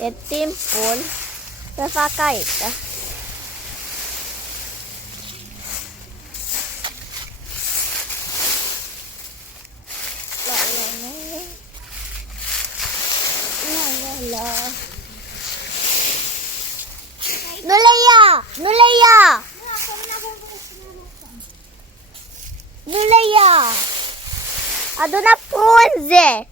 E timpul să fac aici. Nu le ia! Nu le ia! Nu le ia! Adună frunze!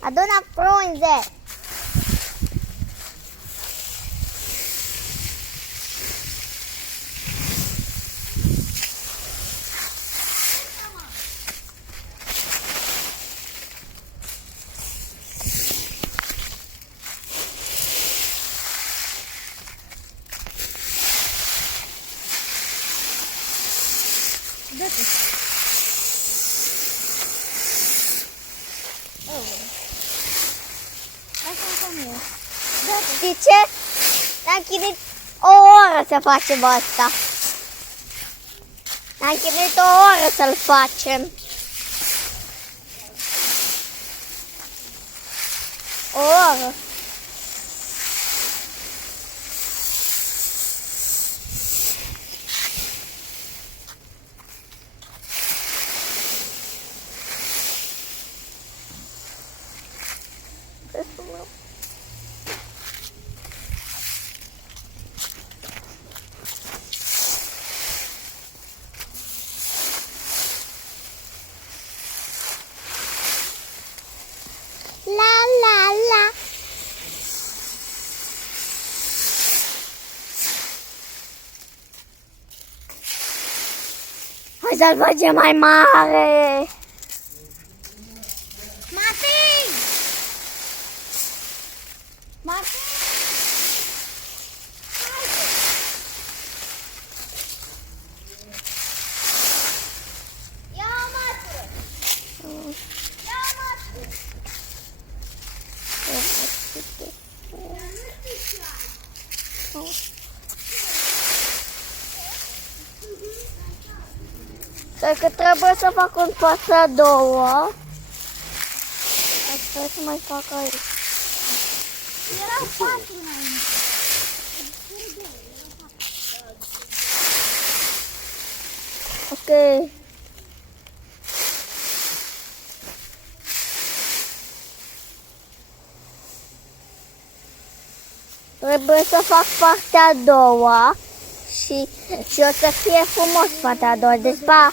Adună frunze! Dă-te. Asta cum e. Dă-te. Știi ce? Ne-am chinuit o oră să facem asta. Ne-am chinuit o oră să-l facem. O oră. La la la. Hai să-l facem mai mare. Martin! Martin! Ia măsă! Ia măsă! Cred că trebuie să fac un pas a doua. Asta să mai fac aici. Erau 4 înainte. Ok. Trebuie să fac partea a doua și o să fie frumos partea a doua. Deci, pa!